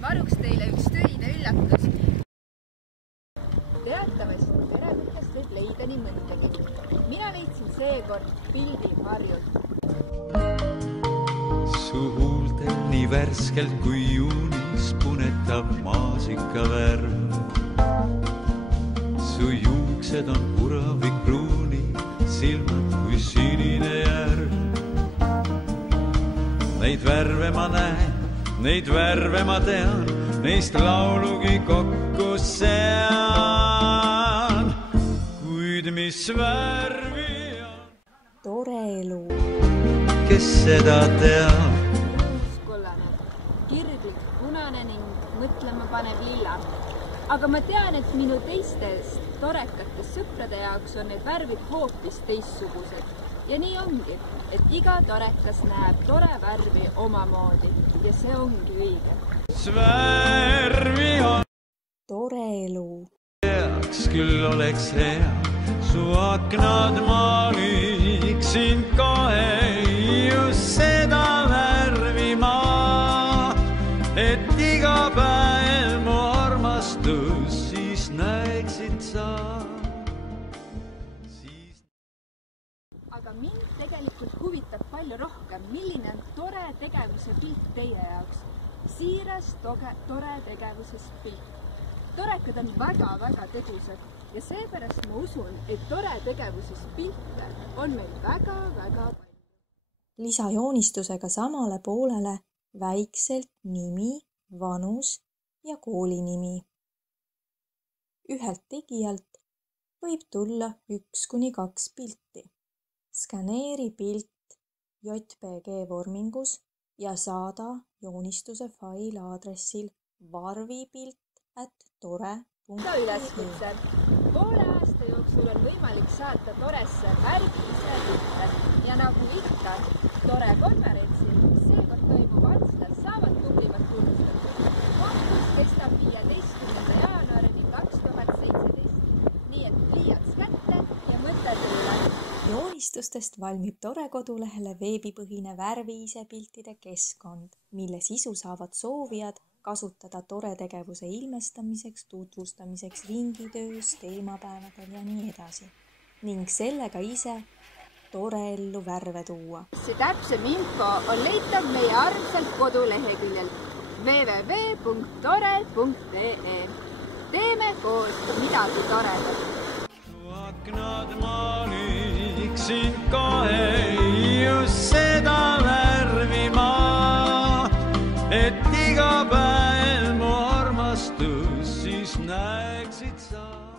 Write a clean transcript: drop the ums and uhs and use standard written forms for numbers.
on varuks teile üks töine üllatus. Teatavasti teretükest võib leida nii mõndagi. Mina leidsin seekord pildi Marjult. Su huultel nii värskelt kui juunis punetab maasika värv. Su juuksed on puravik pruuni, silmad kui sinine järv. Neid värve ma näen, neid värve ma tean, neist laulugi kokku sean. Kuid mis värvi on? Tore elu. Kes seda teab? Ruuskollane, kirglik punane ning mõtlema panev lilla. Aga ma tean, et minu teistest torekatest sõprade jaoks on need värvid hoopis teistsugused. Ja nii ongi, et iga torekas näeb tore värvi omamoodi ja see ongi õige. Värvi on Tore elu. Teaks küll oleks hea, su aknad maaliksin kohe just seda värvi ma, et iga päev mu armastus siis näeksid sa. Aga mind tegelikult huvitab palju rohkem, milline on tore tegevuse pilt teie jaoks. Siiras tore tegevuses pilt. Torekad on väga-väga tegusad ja seepärast ma usun, et tore tegevuses pilte on meil väga-väga palju. Lisa joonistusega samale poolele väikselt nimi, vanus ja koolinimi. Ühelt tegijalt võib tulla 1–2 pilti. Skaneeri pilt JPG vormingus ja saada joonistuse fail aadressil varvipilt@tore.ee. Üleskutse. Poole aasta jooksul on võimalik saata Toresse värvilise pilte ja nagu ikka Tore konverentsil, seekord toimub Antslas saavad tublimad tunnustatud. Konkurss kestab 15. jaanuarini 2017. Nii et pliiats kätte ja mõte tööle. Joonistustest valmib Tore kodulehele veebipõhine värviise piltide keskkond, mille sisu saavad soovijad kasutada tore tegevuse ilmestamiseks, tutvustamiseks ringitöös, teemapäevadel ja nii edasi. Ning sellega ise tore ellu värve tuua. See täpsem info on leitav meie armsalt koduleheküljelt www.tore.ee. Teeme koos midagi toredat. Aknad maaliksin kohe just seda värvi ma, et iga päev mu armastus siis näeksid sa.